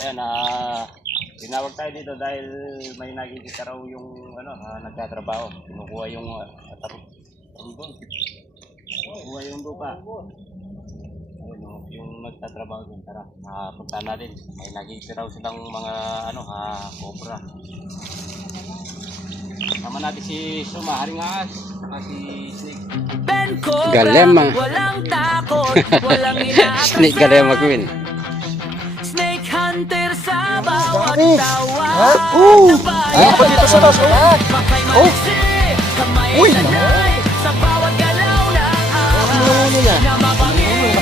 Ayan, tinawag tayo dito dahil may nakikita raw yung nagtatrabaho. Kinukuha yung kinukuha yung lupa. Ayun, yung nagtatrabaho din. Tara, punta natin. May nakikita raw silang mga cobra. Tama natin si Suma, Haring Ahas, si Snake. Galema. Walang takot, walang inaatrasan. Snake Galema Queen. Snake hunter sa bawat tawa. Ano pa dito sa taas? Makay maliksi, kamay sanay. Sa bawat galaw ng ahas na mapangin.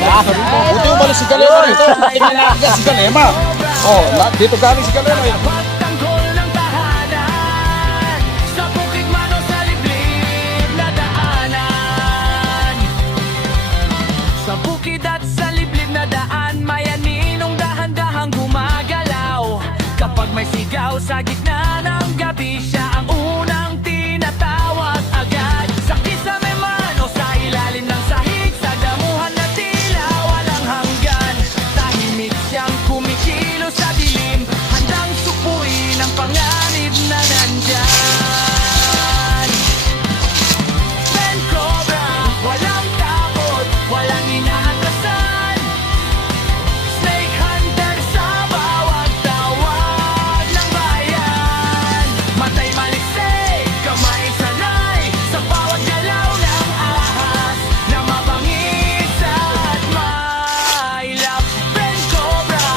Buti umalis si Galema rito. Tingnan natin si Galema. Oh, dito galing si Galema. Pagtanggol ng tahanan sa bukid man o sa liblib na daanan. Sa bukid at sa liblib na daan, may aninong dahan-dahang gumagalaw. Kapag may sigaw sa gitna ng gabi, siya ang unang tinatawag agad. Sa kisame man o sa ilalim ng sahig, sa damuhan na tila walang hanggan. Tahimik siyang kumikilos sa dilim, handang supuin ang panganib na nandyan. Ben Cobra, walang takot, walang inaatrasan. Snake hunter sa bawat tawag ng bayan. Matay maliksik, kamay sanay. Sa bawat galaw ng ahas na mabangis at mailap. Ben Cobra,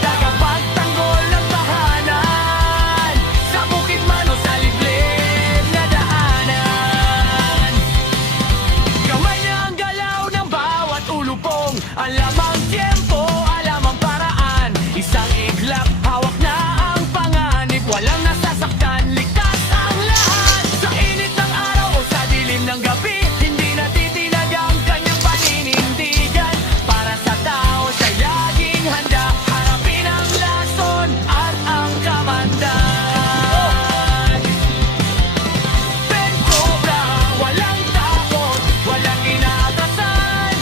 tagapagtanggol ng tahanan. Sa bukid man o sa liblib na daanan. Kamay niya ang galaw ng bawat ulupong. Alam ang tiempo, alam ang paraan. Isang iglap, hawak na ang panganib. Walang nasasaktan, ligtas ang lahat. Sa init ng araw o sa dilim ng gabi, hindi natitinag ang kanyang paninindigan. Para sa tao, siya laging handa harapin ang lason at ang kamandan. Ben Cobra, walang takot, walang inaatrasan.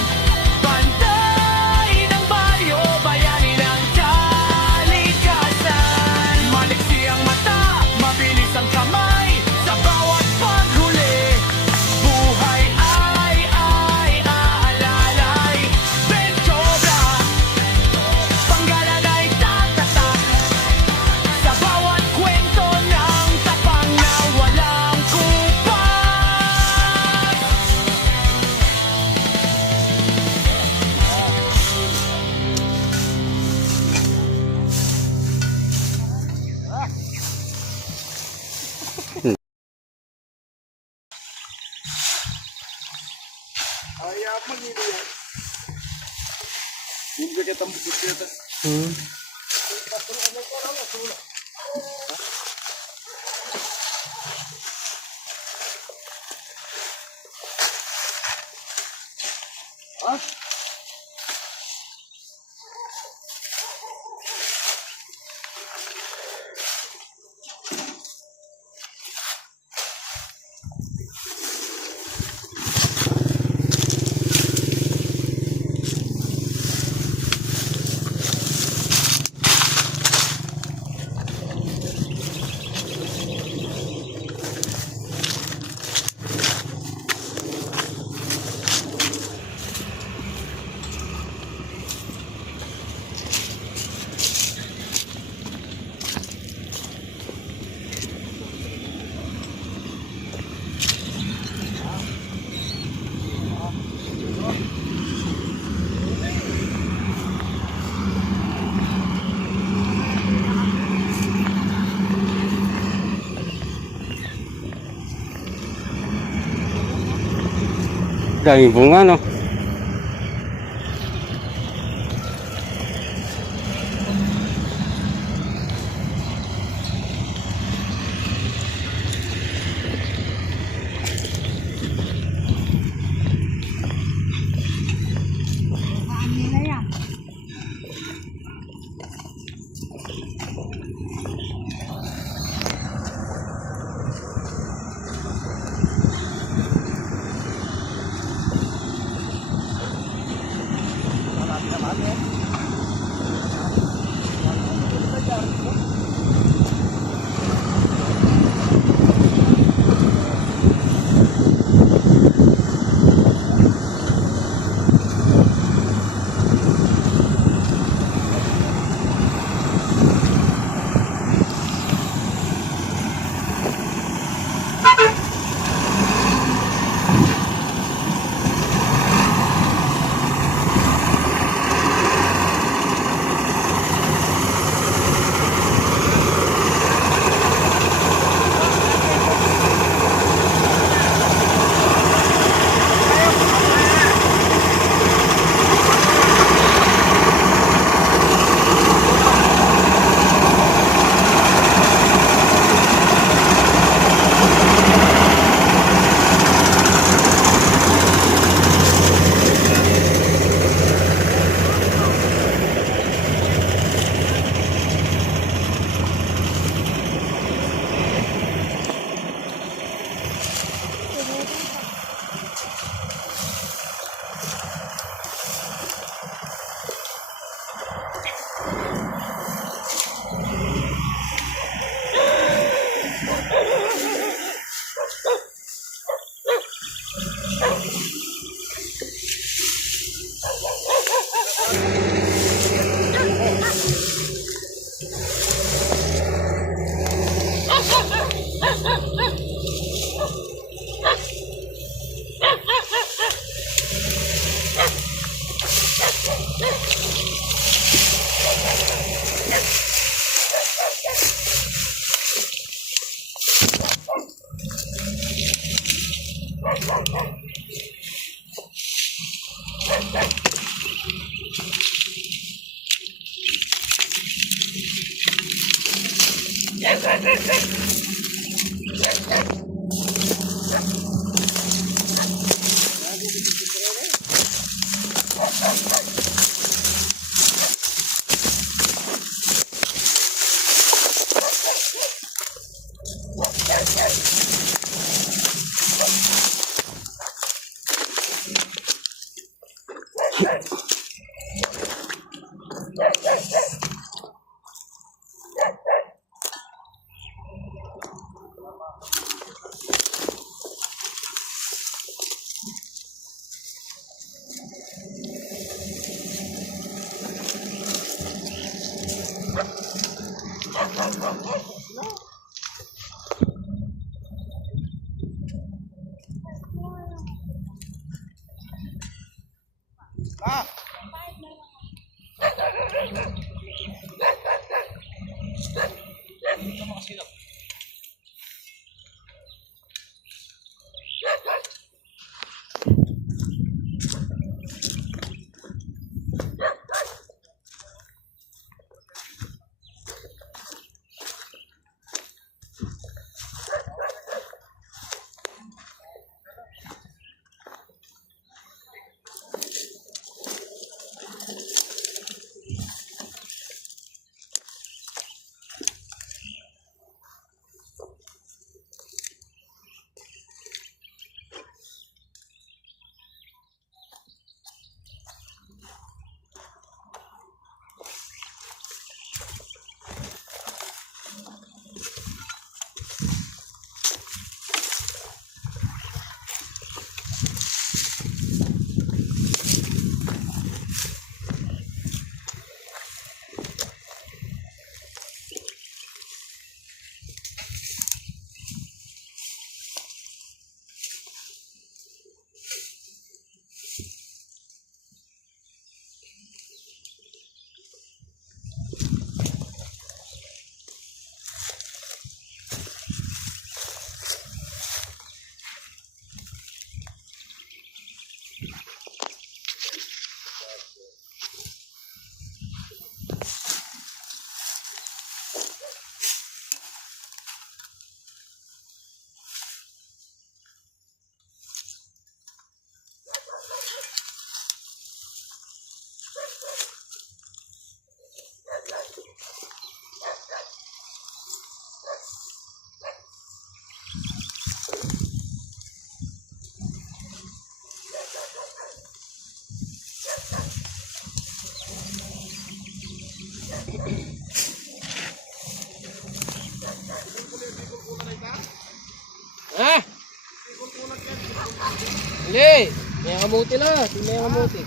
Bantay ng baryo, bayani ng kalikasan. Maliksi ang mata, mabilis ang kamay. Sa bawat paghuli, buhay ay aalalay. Ben Cobra, panggalan ay tatatak. Sa bawat kwento ng tapang na walang kupas. Daming bunga, no? Ha? Hindi. May kamuti na. May kamuti.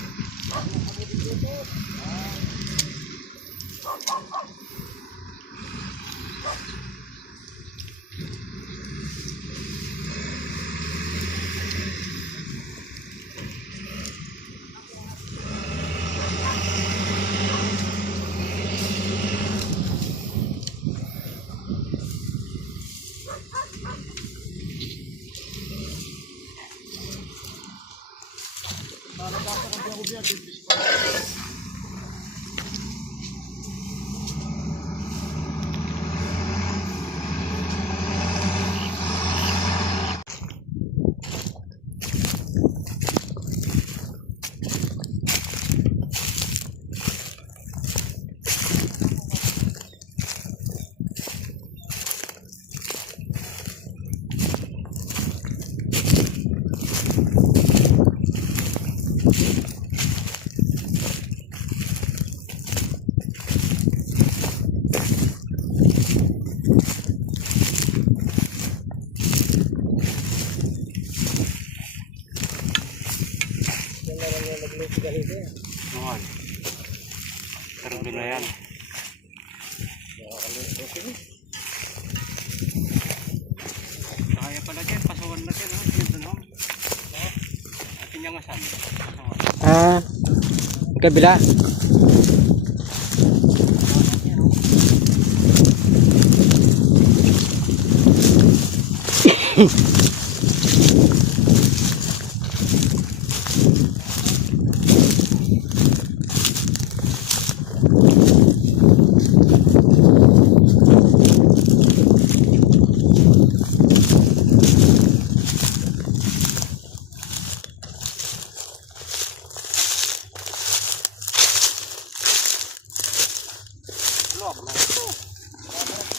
Noon. Pero doon na yan. Kaya pala dyan, pasawan na dyan. Atin yung asan. kabila.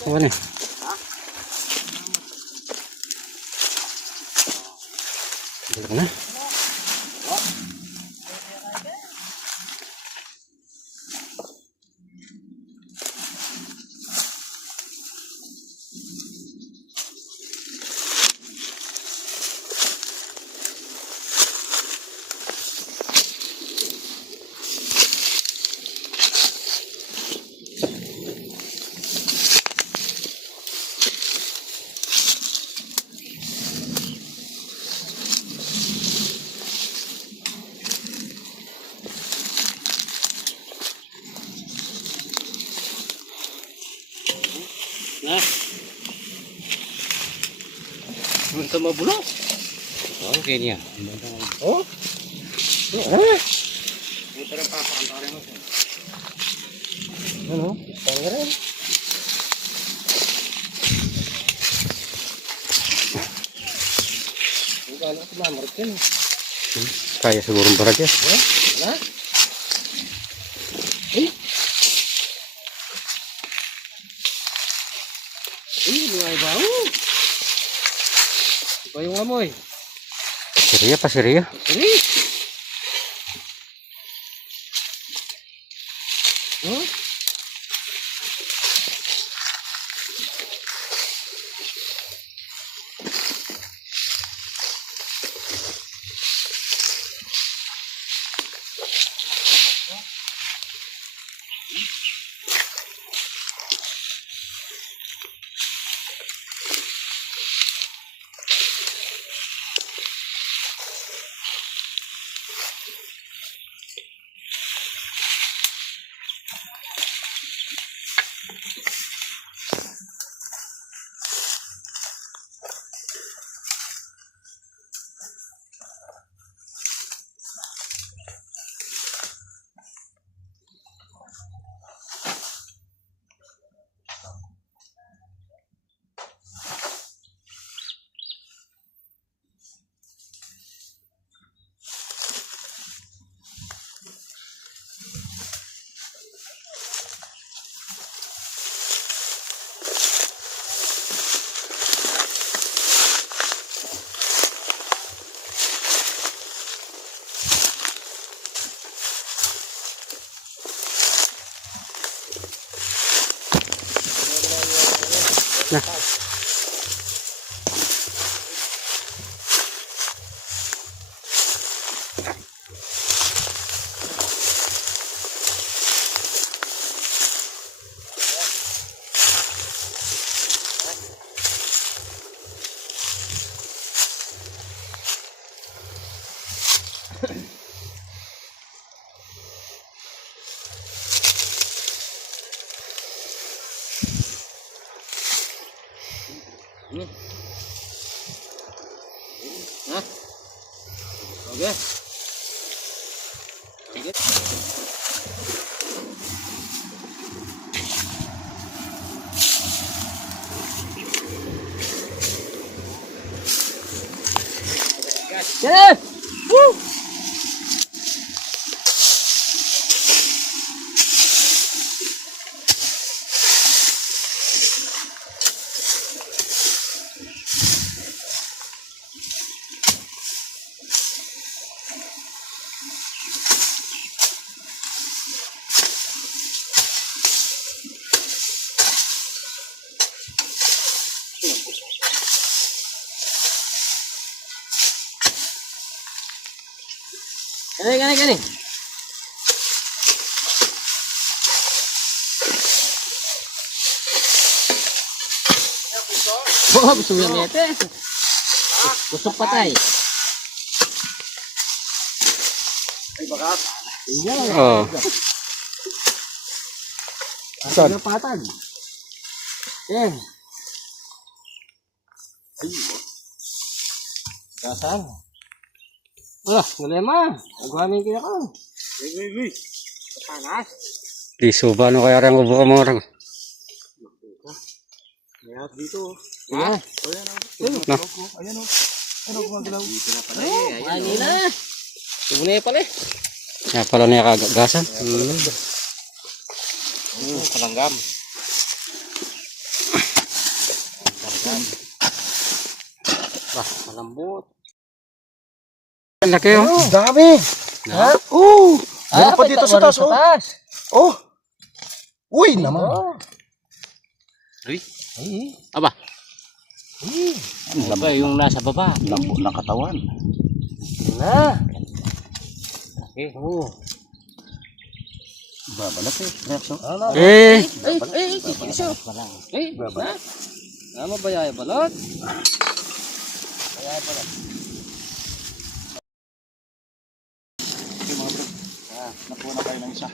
Apa nih? Mana? Nah. Untuk mabulok. Oh, kayaknya. Oh. Ito rin papakantarin mo. Ano? Pangalan. Bukan ako mamarot yan. Kaya siguro berat ya. Wala? Luay bau. Iba yung amoy. Seria pa seria. Ini. Oh? Hah? Oke. Yes. Woo. Gani. Oh, busog na mete. Busog patay. Ay, bakas. Oh. Saan? Patag. Yan. Gasan. Gulema. Nagwamin kaya ka. Panas. Di suba no kaya rin ubo ka mga rag. Mayat dito. Ha? No. Ayan o. Ano gumagalaw? Ay, nila. Tubunay pala eh. Kaya pala niya kagasan. Kalanggam. Malambot. Ang laki oh. Dami. Ha? Oo. Meron pa dito sa taas, oh. Oh. Uy, naman. Uy. Aba. Ano ba yung nasa baba? Lambo ng katawan. Na. Okay. Oh. Babalat eh. Reaction. Eh. Na. Nama ba yaya balot? Nakuha na kayo ng isa.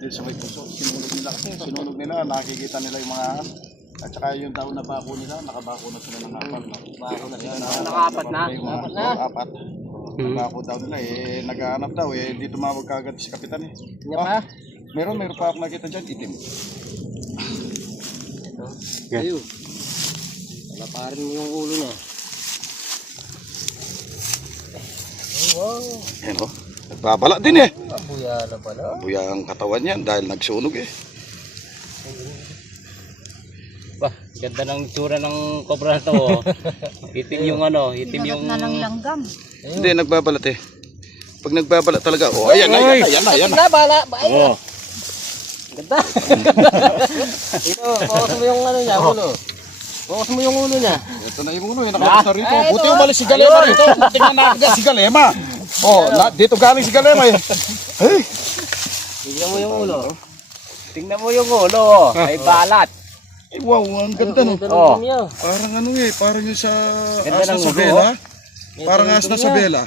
Dito sa may puso. Sinunog nila kasi. Sinunog nila. Nakikita nila yung mga at saka yung daw na bako nila. Nakabako na sila ng apat. Bako na sila. Nakaapat na. Apat na. Apat. Bako daw nila eh. Naghahanap daw eh. Hindi tumawag kagad si kapitan eh. Hindi pa. Meron pa ako nakita dyan. Itim. Ayun. Wala pa rin yung ulo niya. Ayan o. Nagbabala din eh. Mabuya na pala. Buya ang katawan yan dahil nagsunog eh. Bah, ganda ng itsura ng kobra na to. Oh. Itim yung ano, itim yung... na ng langgam. Hindi, nagbabalat eh. Pag nagbabalat talaga, oh, ayan na. Bala. Ay. Oh. Ganda. Ito, focus mo yung ano niya, ulo. Focus mo yung ulo niya. Ito na yung uno, nakabas na rito. Buti umalis si Galema rito. Tingnan na si Galema. Oh, dito galing si Galema eh. Hey. Tignan mo yung ulo. Tingnan mo yung ulo, oh. May balat. Ay, wow, ang ganda no. Oh. Parang ano eh, parang yung sa Ganda asna ng sa ulo, bela. Parang asna sa bela.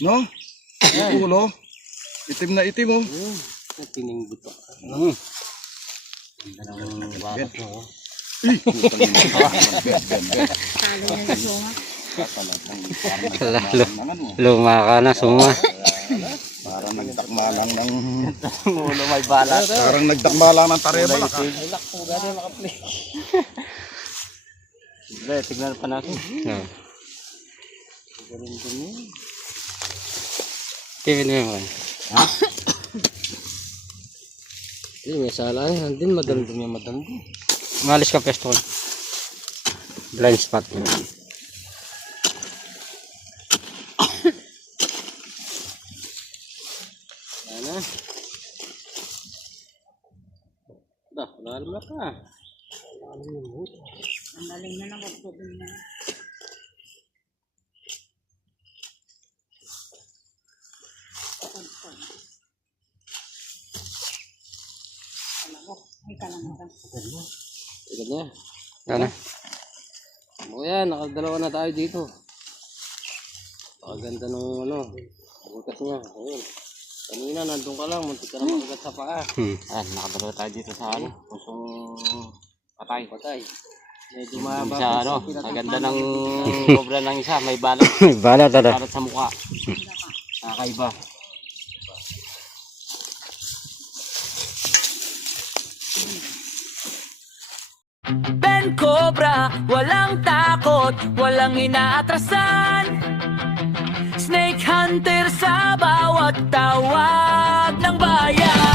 No? Yung ulo. Itim na itim oh. Tining buto. Ganda ng balat mo. Eh, putang ina. Ben. Talo na sa sunga. Luma ka na suma. Parang nagdakma lang ng Ulo may balat. parang nagdakma lang ng tareba lang. Ay, lakpo, gano'n nakaplay. Sige, tignan pa natin. Kevin mo. May sala yan din, madamdam yung madamdam. Malis ka pesto. Blind spot. Ano? Wala na pa. Ang galing na ng pagpapin na. Ay, kalanggam. Tignan niya. Ano? O yan, nakadalawa na tayo dito. Pakaganda ng ano, bukas niya. Ayun. Kanina nandun ka lang, muntik ka na makagat sa paa. Ah, nakadalawa tayo dito sa ano, pusong patay. Patay. Medyo Yung mahaba. isa, ano, maganda ng kobra ng isa, may balat. Balat ada. Balat sa mukha. Nakakaiba. Ben Cobra, walang takot, walang inaatrasan. Snake Hunter sa bawat tawag ng bayan.